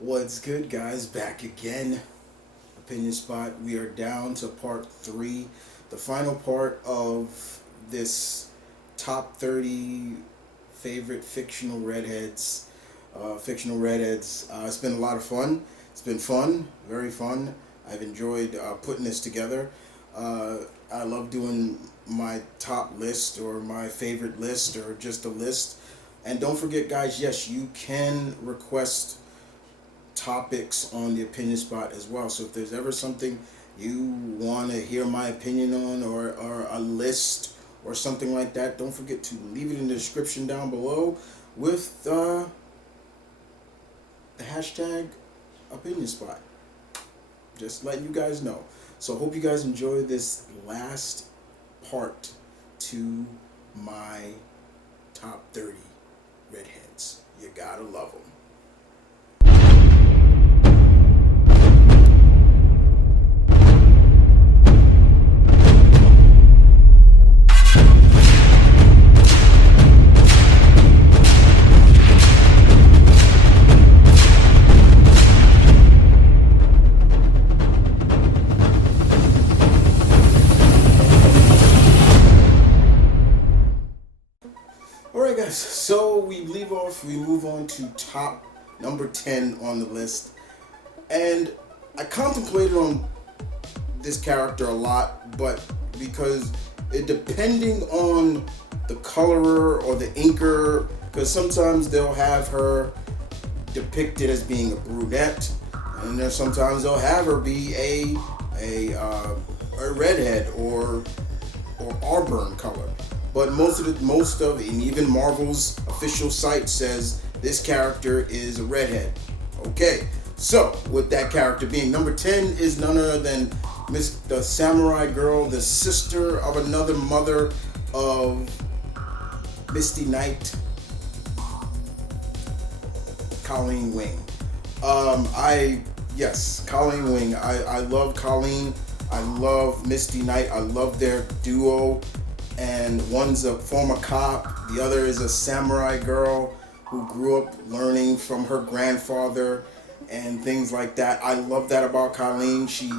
What's good, guys? Back again. Opinion Spot. We are down to part three, the final part of this top 30 favorite fictional redheads. Fictional redheads. It's been a lot of fun. It's been fun, very fun. I've enjoyed putting this together. Uh, I love doing my top list or my favorite list or just a list. And don't forget, guys, yes, you can request topics on the opinion spot as well. So if there's ever something you want to hear my opinion on, or a list or something like that, don't forget to leave it in the description down below with the hashtag opinion spot. Just letting you guys know. So hope you guys enjoy this last part to my top 30 redheads. You gotta love them. Alright, guys, so we move on to top number 10 on the list. And I contemplated on this character a lot, but because depending on the colorer or the inker, because sometimes they'll have her depicted as being a brunette, and then sometimes they'll have her be a redhead or auburn color. But most of and even Marvel's official site says this character is a redhead. Okay, so with that character being number 10 is none other than the samurai girl, the sister of another mother of Misty Knight, Colleen Wing. Colleen Wing. I love Colleen. I love Misty Knight. I love their duo. And one's a former cop, the other is a samurai girl who grew up learning from her grandfather and things like that. I love that about Colleen. She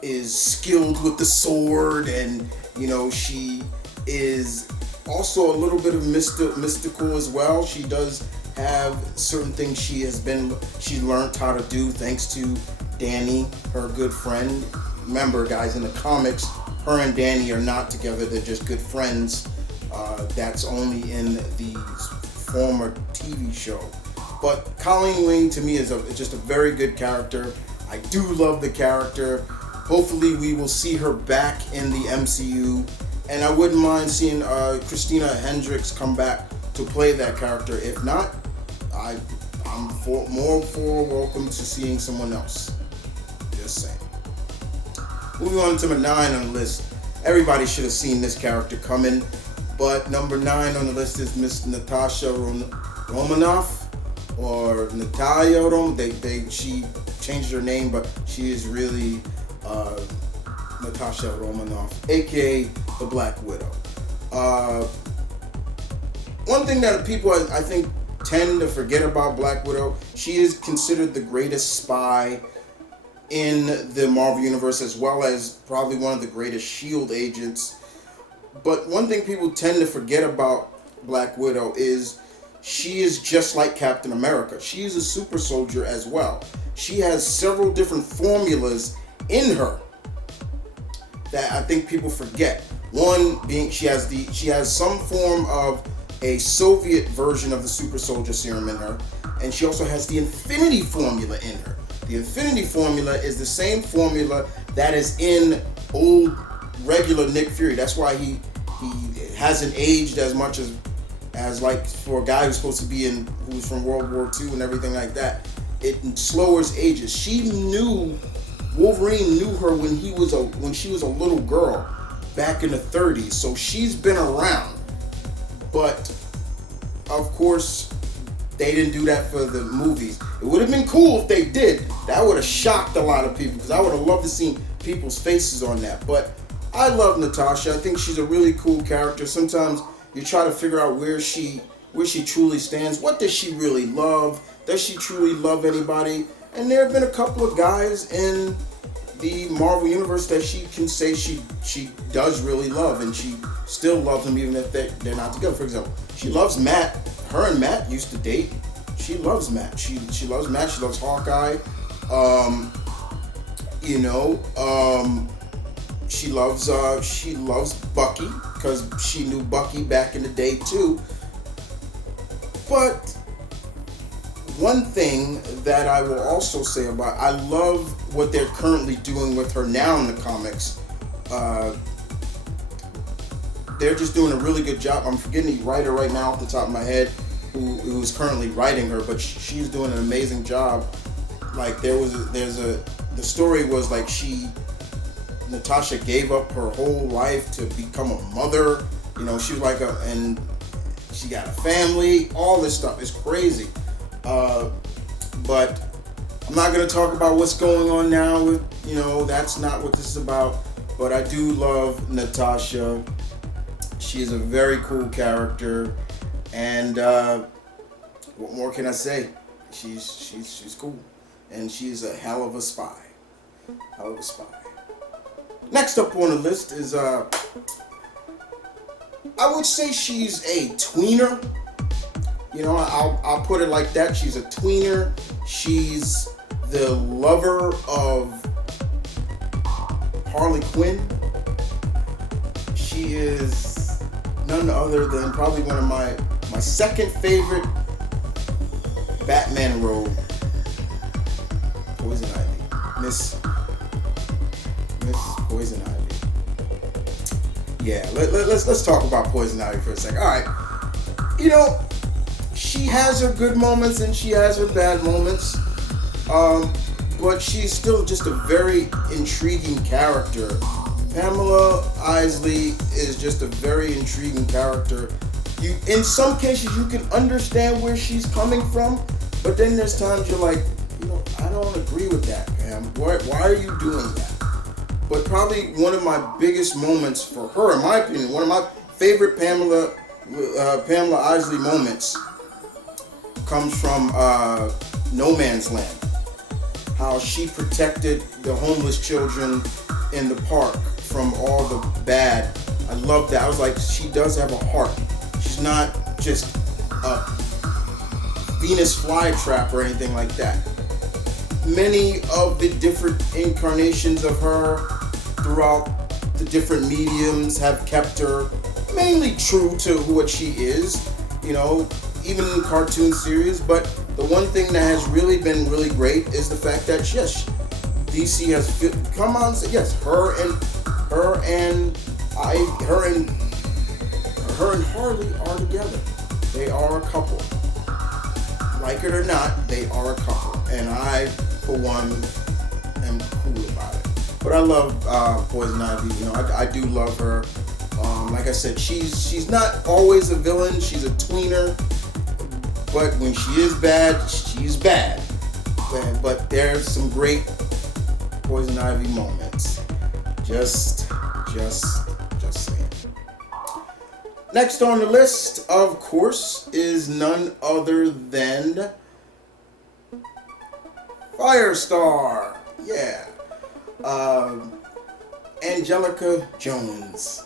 is skilled with the sword, and she is also a little bit of mystical as well. She does have certain things she learned how to do thanks to Danny, her good friend. Remember, guys, in the comics, her and Danny are not together. They're just good friends. That's only in the former TV show. But Colleen Wing, to me, is just a very good character. I do love the character. Hopefully, we will see her back in the MCU. And I wouldn't mind seeing Christina Hendricks come back to play that character. If not, I'm more welcome to seeing someone else. Just saying. Moving on to number 9 on the list. Everybody should have seen this character coming, but number 9 on the list is Miss Natasha Romanoff, or Natalia she changed her name, but she is really Natasha Romanoff, aka the Black Widow. One thing that people I think tend to forget about Black Widow, she is considered the greatest spy in the Marvel Universe, as well as probably one of the greatest SHIELD agents. But one thing people tend to forget about Black Widow is she is just like Captain America. She is a super soldier as well. She has several different formulas in her that I think people forget. One being she has some form of a Soviet version of the super soldier serum in her, and she also has the Infinity Formula in her. The Infinity Formula is the same formula that is in old regular Nick Fury. That's why he hasn't aged as much as like for a guy who's supposed to be who's from World War II and everything like that. It slowers ages. Wolverine knew her when she was a little girl back in the 30s. So she's been around. But of course, they didn't do that for the movies. It would have been cool if they did. That would have shocked a lot of people, because I would have loved to see people's faces on that. But I love Natasha. I think she's a really cool character. Sometimes you try to figure out where she truly stands. What does she really love? Does she truly love anybody? And there have been a couple of guys in the Marvel universe that she can say she does really love, and she still loves them even if they're not together. For example, she loves Matt. Her and Matt used to date. She loves Matt. She loves Matt. She loves Hawkeye. She loves Bucky because she knew Bucky back in the day too. But one thing that I will also say about, I love what they're currently doing with her now in the comics. They're just doing a really good job. I'm forgetting the writer right now off the top of my head who's currently writing her, but she's doing an amazing job. Like the story was like Natasha gave up her whole life to become a mother. You know, she was like and she got a family. All this stuff is crazy. But I'm not going to talk about what's going on now with, that's not what this is about. But I do love Natasha. She is a very cool character. And what more can I say? She's cool. And she's a hell of a spy. Next up on the list is, I would say she's a tweener. I'll put it like that. She's a tweener. She's the lover of Harley Quinn. She is none other than probably one of my second favorite Batman role, Poison Ivy. Miss Poison Ivy. Yeah, let's talk about Poison Ivy for a second. All right. She has her good moments and she has her bad moments, but she's still just a very intriguing character. Pamela Isley is just a very intriguing character. In some cases, you can understand where she's coming from, but then there's times you're like, I don't agree with that, Pam. Why are you doing that? But probably one of my biggest moments for her, in my opinion, one of my favorite Pamela Isley moments comes from No Man's Land. How she protected the homeless children in the park from all the bad. I love that. I was like, she does have a heart. She's not just a Venus flytrap or anything like that. Many of the different incarnations of her throughout the different mediums have kept her mainly true to what she is, even in cartoon series. But the one thing that has really been really great is the fact that yes, DC has her and Harley are together. They are a couple. Like it or not, they are a couple, and I, for one, am cool about it. But I love Poison Ivy. I do love her. Like I said, she's not always a villain. She's a tweener. But when she is bad, she's bad. But there's some great Poison Ivy moments. Just saying. Next on the list, of course, is none other than Firestar. Yeah. Angelica Jones.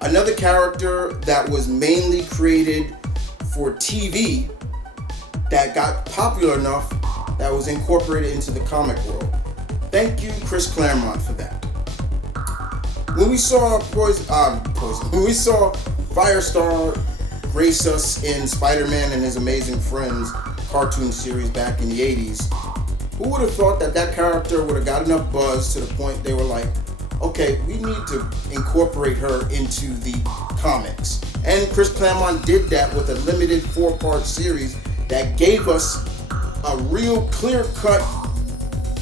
Another character that was mainly created for TV that got popular enough that was incorporated into the comic world. Thank you, Chris Claremont, for that. When we saw when we saw Firestar grace us in Spider-Man and His Amazing Friends cartoon series back in the 80s, who would have thought that character would have got enough buzz to the point they were like, okay, we need to incorporate her into the comics. And Chris Claremont did that with a limited 4-part series that gave us a real clear-cut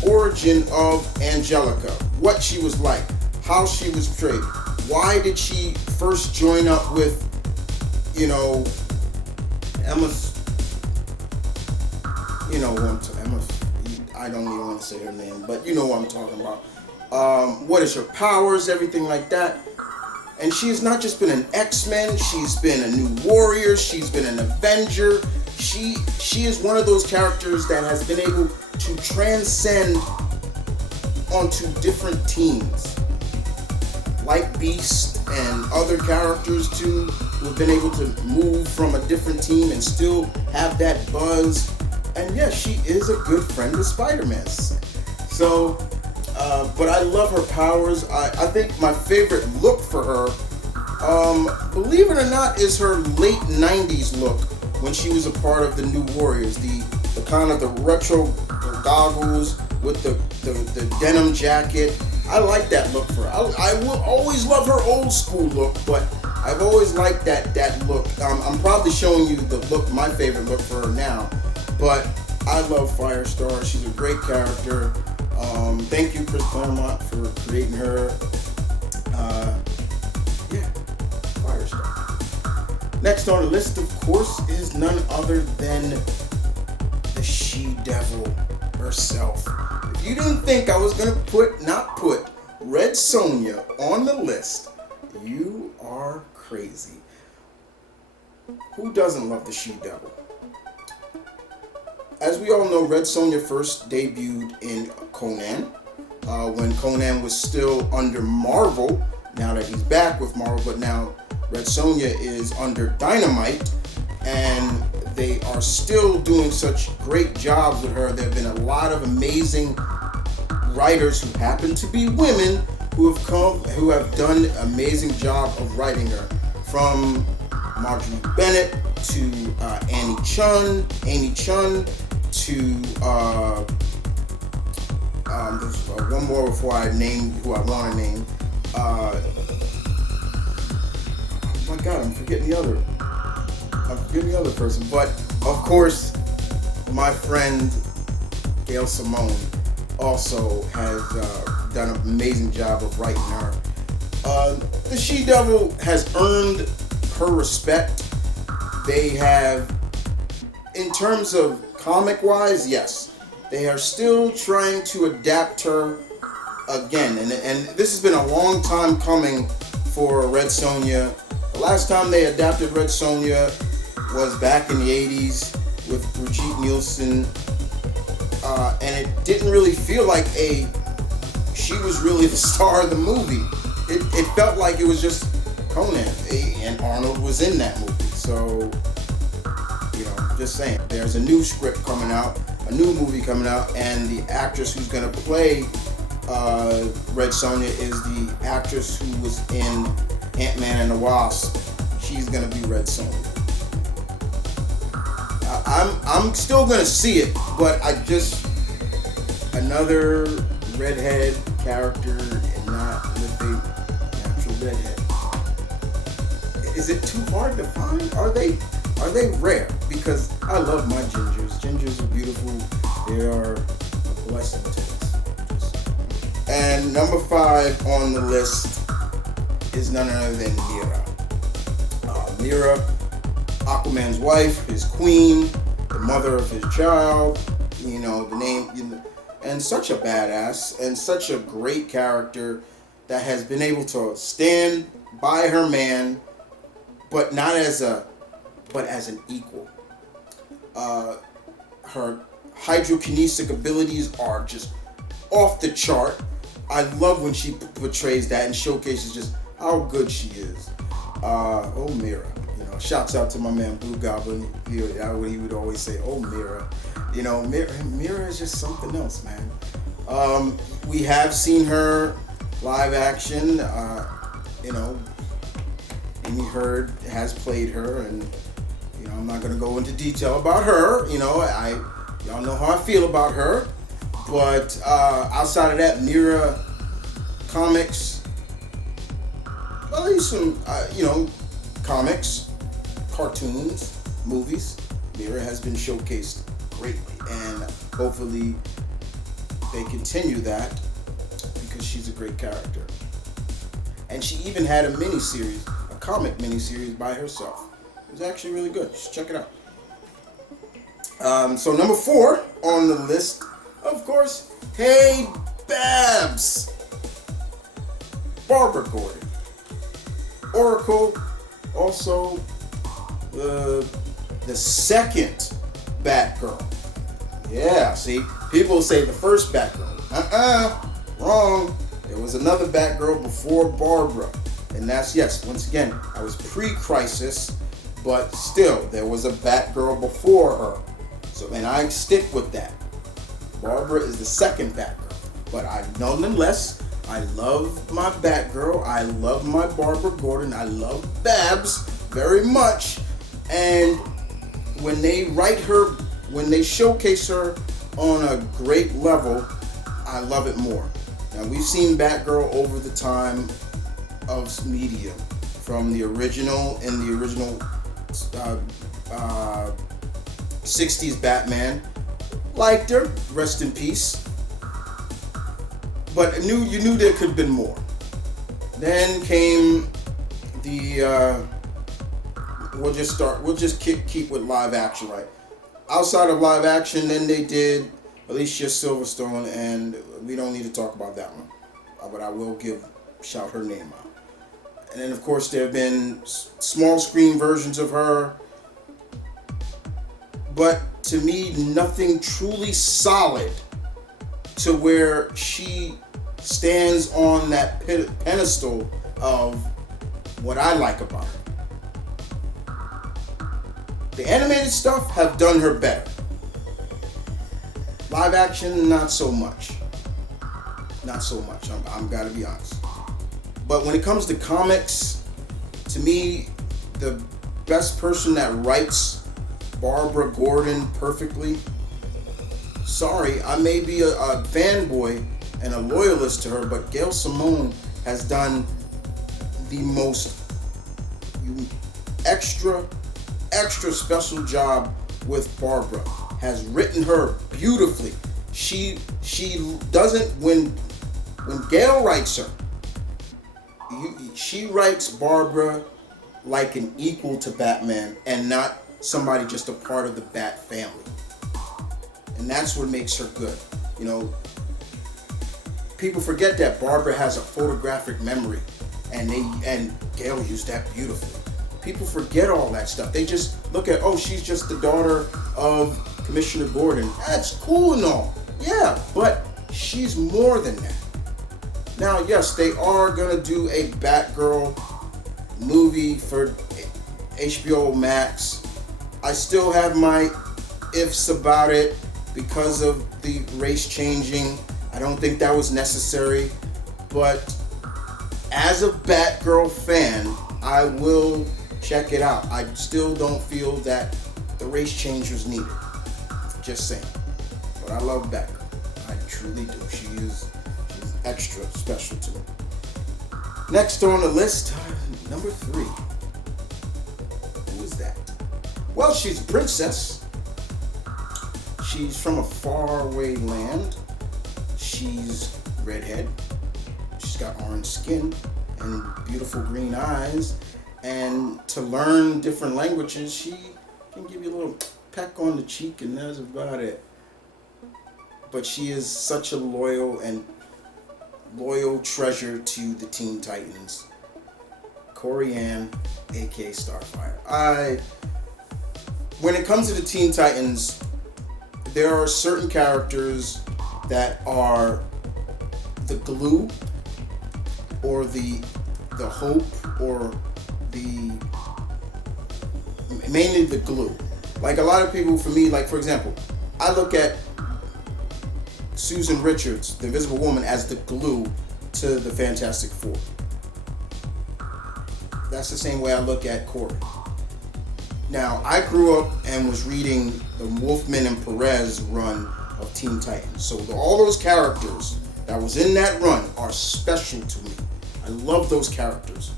origin of Angelica, what she was like, how she was portrayed, why did she first join up with, Emma's, Emma, I don't even want to say her name, but you know what I'm talking about. What is her powers, everything like that. And she's not just been an X-Men, she's been a New Warrior, she's been an Avenger, she is one of those characters that has been able to transcend onto different teams, like Beast and other characters too, who have been able to move from a different team and still have that buzz. And yes, she is a good friend of Spider-Man. So, but I love her powers. I think my favorite look for her, believe it or not, is her late 90s look when she was a part of the New Warriors. The kind of the retro goggles with the denim jacket. I like that look for her. I will always love her old school look, but I've always liked that look. I'm probably showing you the look, my favorite look for her now, but I love Firestar. She's a great character. Thank you, Chris Claremont, for creating her. Firestar. Next on the list, of course, is none other than the She-Devil herself. If you didn't think I was gonna not put Red Sonja on the list, you are crazy. Who doesn't love the She-Devil? As we all know, Red Sonja first debuted in Conan, when Conan was still under Marvel. Now that he's back with Marvel, but now Red Sonja is under Dynamite, and they are still doing such great jobs with her. There have been a lot of amazing writers who happen to be women who have done an amazing job of writing her. From Marjorie Bennett to Amy Chun to there's one more before I name who I want to name. Oh my God, I'm forgetting the other person. But of course, my friend Gail Simone also has done an amazing job of writing her. The She-Devil has earned her respect. They have, in terms of comic-wise, yes, they are still trying to adapt her again, and this has been a long time coming for Red Sonja. The last time they adapted Red Sonja was back in the 80s with Brigitte Nielsen, and it didn't really feel like she was really the star of the movie. It felt like it was just Conan, and Arnold was in that movie. So, just saying, there's a new script coming out, a new movie coming out, and the actress who's going to play Red Sonja is the actress who was in Ant-Man and the Wasp. She's going to be Red Sonja. I'm still going to see it, but another redhead character and not with a natural redhead. Is it too hard to find? Are they rare? Because I love my gingers. Gingers are beautiful. They are a blessing to us. And number 5 on the list is none other than Mira. Mira, Aquaman's wife, his queen, the mother of his child. The name, and such a badass and such a great character that has been able to stand by her man, but not as an equal. Her hydrokinetic abilities are just off the chart. I love when she portrays that and showcases just how good she is. Mira. Shouts out to my man Blue Goblin. He would always say, "Oh, Mira." Mira is just something else, man. We have seen her live action. Amy Hurd has played her, and I'm not going to go into detail about her. Y'all know how I feel about her. But outside of that, Mira comics, at least some, comics, cartoons, movies, Mira has been showcased greatly, and hopefully they continue that because she's a great character. And she even had a miniseries, a comic miniseries by herself. It was actually really good. Just check it out. So number 4 on the list, of course, hey Babs, Barbara Gordon, Oracle, also the the second Batgirl. Yeah, see, people say the first Batgirl. Wrong. There was another Batgirl before Barbara. And that's, yes, once again, I was pre-Crisis, but still, there was a Batgirl before her. So, and I stick with that. Barbara is the second Batgirl. But nonetheless, I love my Batgirl. I love my Barbara Gordon. I love Babs very much. And when they write her, when they showcase her on a great level, I love it more. Now, we've seen Batgirl over the time of media, from the original, in the original 60s Batman. Liked her, rest in peace. But you knew there could have been more. Then came the, we'll just keep with live action, right? Outside of live action, then they did Alicia Silverstone, and we don't need to talk about that one. But I will shout her name out. And then, of course, there have been small screen versions of her. But to me, nothing truly solid to where she stands on that pedestal of what I like about her. The animated stuff have done her better. Live action, not so much. Not so much, I'm gotta be honest. But when it comes to comics, to me, the best person that writes Barbara Gordon perfectly, sorry, I may be a fanboy and a loyalist to her, but Gail Simone has done the most extra special job with Barbara. Has written her beautifully. She doesn't, when Gail writes her, she writes Barbara like an equal to Batman and not somebody just a part of the Bat family. And that's what makes her good. You know, people forget that Barbara has a photographic memory, and Gail used that beautifully. People forget all that stuff. They just look at, oh, she's just the daughter of Commissioner Gordon. That's cool and all. Yeah, but she's more than that. Now, yes, they are going to do a Batgirl movie for HBO Max. I still have my ifs about it because of the race changing. I don't think that was necessary. But as a Batgirl fan, I will check it out. I still don't feel that the race change was needed. Just saying. But I love Batgirl. I truly do. She's extra special to me. Next on the list, number 3. Who is that? Well, she's a princess. She's from a faraway land. She's redhead. She's got orange skin and beautiful green eyes. And to learn different languages, she can give you a little peck on the cheek, and that's about it. But she is such a loyal treasure to the Teen Titans. Corey Ann, aka Starfire. When it comes to the Teen Titans, there are certain characters that are the glue, or the hope, or mainly the glue. Like a lot of people, for me, like for example, I look at Susan Richards, the Invisible Woman, as the glue to the Fantastic Four. That's the same way I look at Corey. Now, I grew up and was reading the Wolfman and Perez run of Teen Titans. So all those characters that was in that run are special to me. I love those characters.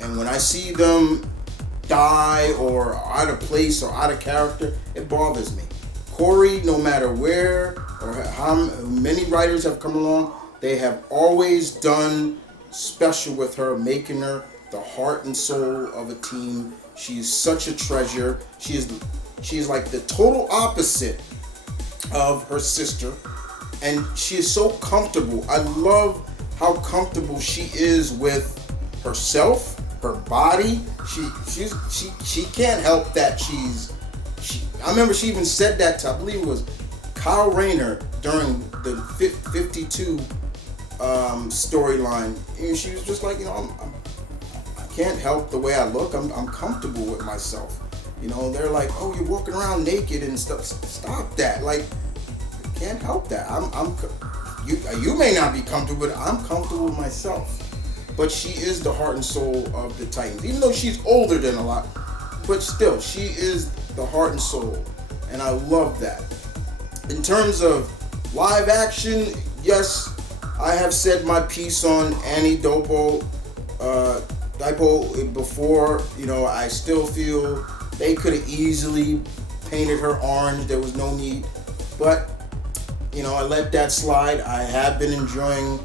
And when I see them die or out of place or out of character, it bothers me. Corey, no matter where or how many writers have come along, they have always done special with her, making her the heart and soul of a team. She is such a treasure. She is like the total opposite of her sister, and she is so comfortable. I love how comfortable she is with herself, her body. She can't help that she's I remember she even said that to, I believe it was Kyle Rayner during the 52 storyline. And she was just like, I can't help the way I look. I'm comfortable with myself. They're like, oh, you're walking around naked and stuff. Stop that. Like, I can't help that. You may not be comfortable, but I'm comfortable with myself. But she is the heart and soul of the Titans. Even though she's older than a lot, but still, she is the heart and soul. And I love that. In terms of live action, yes, I have said my piece on Annie Dopo before. I still feel they could have easily painted her orange. There was no need. But, I let that slide. I have been enjoying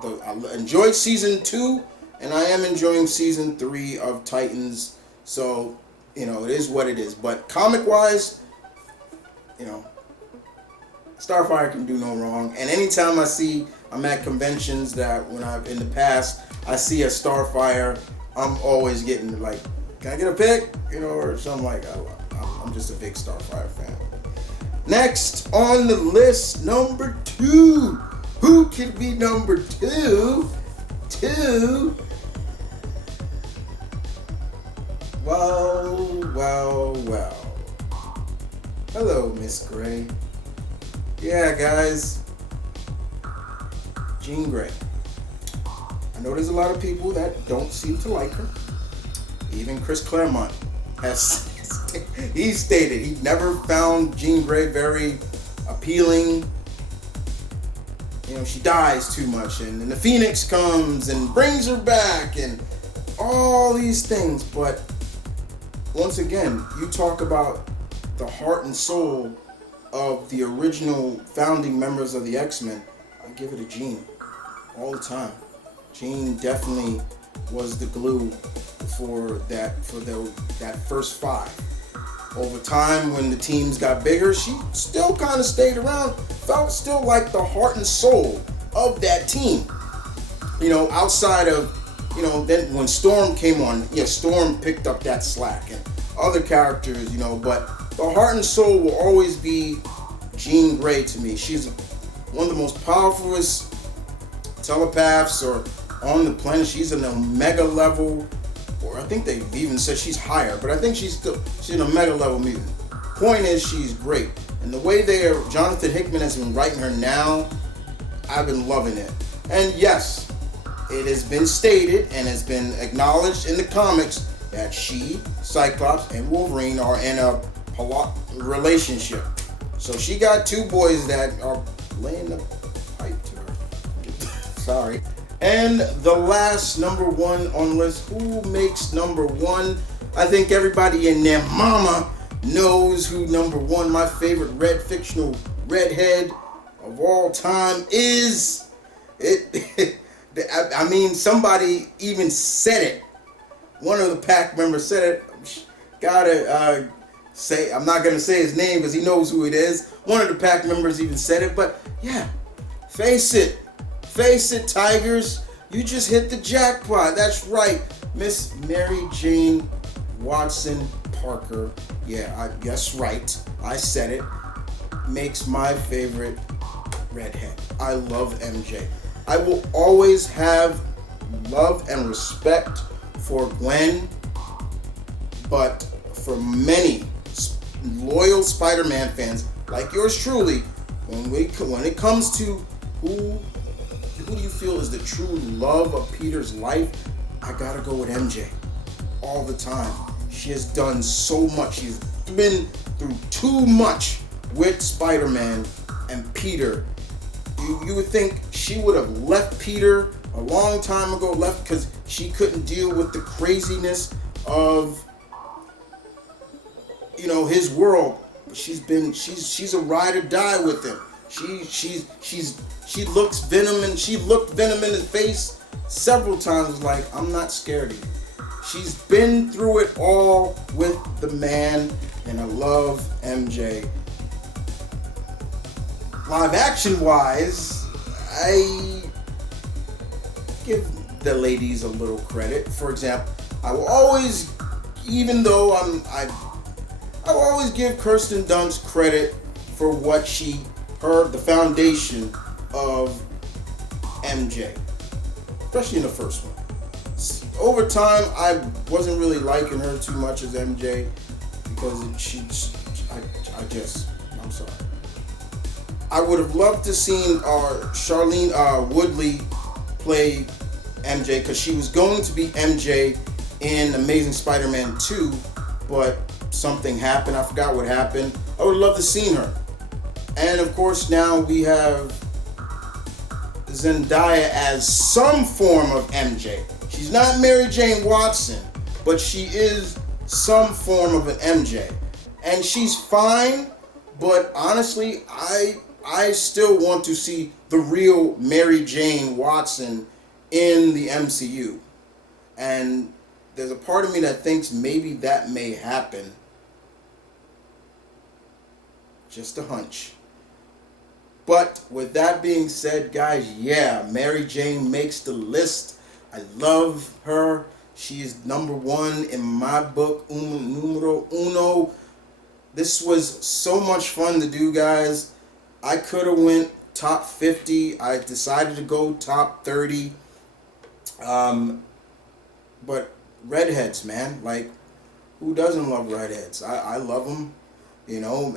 I enjoyed season 2, and I am enjoying season 3 of Titans. So, it is what it is. But comic-wise, Starfire can do no wrong. And anytime I'm at conventions that in the past, I see a Starfire, I'm always getting like, can I get a pic? Or something like that. I'm just a big Starfire fan. Next on the list, number 2. Who could be number 2? Well. Hello, Miss Gray. Yeah, guys. Jean Grey. I know there's a lot of people that don't seem to like her. Even Chris Claremont has he stated he never found Jean Grey very appealing. She dies too much, and then the Phoenix comes and brings her back, and all these things. But once again, you talk about the heart and soul of the original founding members of the X-Men. I give it a Jean all the time. Jean definitely was the glue for that first 5. Over time, when the teams got bigger, she still kind of stayed around, felt still like the heart and soul of that team. Outside of, then when Storm came on, Storm picked up that slack and other characters, but the heart and soul will always be Jean Grey to me. She's one of the most powerful telepaths on the planet. She's an Omega level, or I think they even said she's higher, but I think she's an Omega level mutant. Point is, she's great. And the way Jonathan Hickman has been writing her now, I've been loving it. And yes, it has been stated and has been acknowledged in the comics that she, Cyclops, and Wolverine are in a relationship. So she got 2 boys that are laying the pipe to her. Sorry. And the last number 1 on the list, who makes number 1? I think everybody and their mama knows who number 1, my favorite fictional redhead of all time is. I mean, somebody even said it. One of the pack members said it. Gotta say, I'm not gonna say his name because he knows who it is. One of the pack members even said it, but yeah, face it, Tigers, you just hit the jackpot. That's right, Miss Mary Jane Watson Parker. Yeah, that's right, I said it. Makes my favorite redhead. I love MJ. I will always have love and respect for Gwen, but for many loyal Spider-Man fans like yours truly, when it comes to who do you feel is the true love of Peter's life, I gotta go with MJ all the time. She has done so much. She's been through too much with Spider-Man and Peter. You would think she would have left Peter a long time ago, left because she couldn't deal with the craziness of his world. She's a ride or die with him. She looks venom, and she looked venom in his face several times. Like, I'm not scared of you. She's been through it all with the man, and I love MJ. Live action wise, I give the ladies a little credit. For example, I will always, even though I will always give Kirsten Dunst credit for what the foundation of MJ, especially in the first one. Over time, I wasn't really liking her too much as MJ because I'm sorry. I would have loved to seen Charlene Woodley play MJ because she was going to be MJ in Amazing Spider-Man 2, but something happened. I forgot what happened. I would love to seen her. And of course, now we have Zendaya as some form of MJ. She's not Mary Jane Watson, but she is some form of an MJ. And she's fine, but honestly, I still want to see the real Mary Jane Watson in the MCU. And there's a part of me that thinks maybe that may happen. Just a hunch. But with that being said, guys, yeah, Mary Jane makes the list. I love her. She is number one in my book, numero uno. This was so much fun to do, guys. I could have went top 50. I decided to go top 30. But redheads, man. Like, who doesn't love redheads? I love them. You know,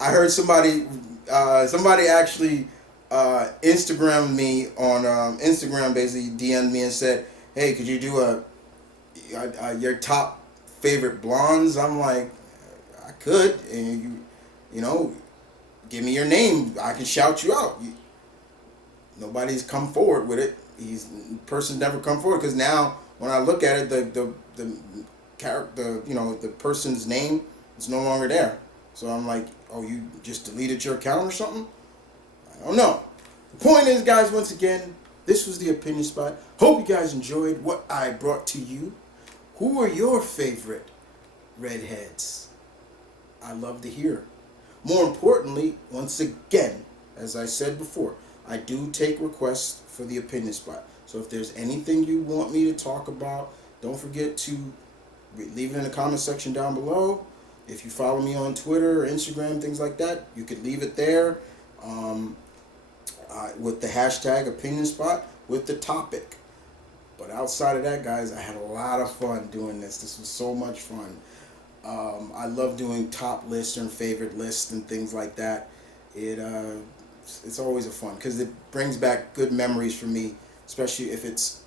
I heard somebody actually Instagrammed me on Instagram, basically DM'd me and said, hey, could you do your top favorite blondes? I'm like, I could, and you know, give me your name. I can shout you out. Nobody's come forward with it. Person's never come forward because now when I look at it, the character, the person's name is no longer there. So I'm like, oh, you just deleted your account or something? I don't know. The point is, guys, once again, this was the Opinion Spot. Hope you guys enjoyed what I brought to you. Who are your favorite redheads? I love to hear. More importantly, once again, as I said before, I do take requests for the Opinion Spot. So if there's anything you want me to talk about, don't forget to leave it in the comment section down below. If you follow me on Twitter or Instagram, things like that, you could leave it there with the hashtag Opinion Spot with the topic. But outside of that, guys, I had a lot of fun doing this. This was so much fun. I love doing top lists and favorite lists and things like that. It's always a fun because it brings back good memories for me, especially if it's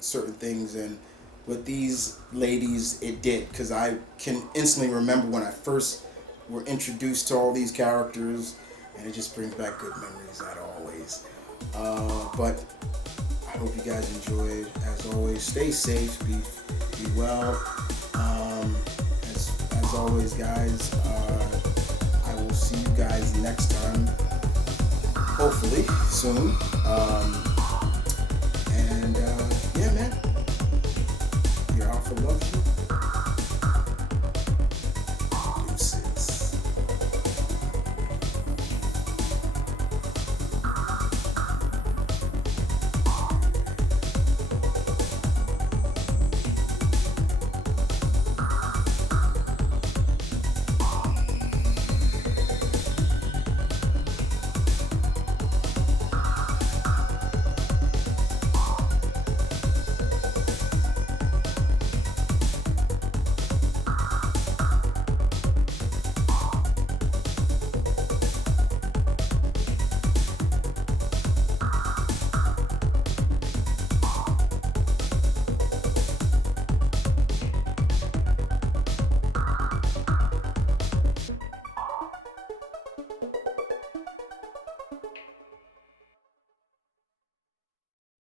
certain things. And with these ladies, it did, because I can instantly remember when I first were introduced to all these characters, and it just brings back good memories, as always. But I hope you guys enjoyed. As always, stay safe, be well. As always, guys, I will see you guys next time, hopefully soon.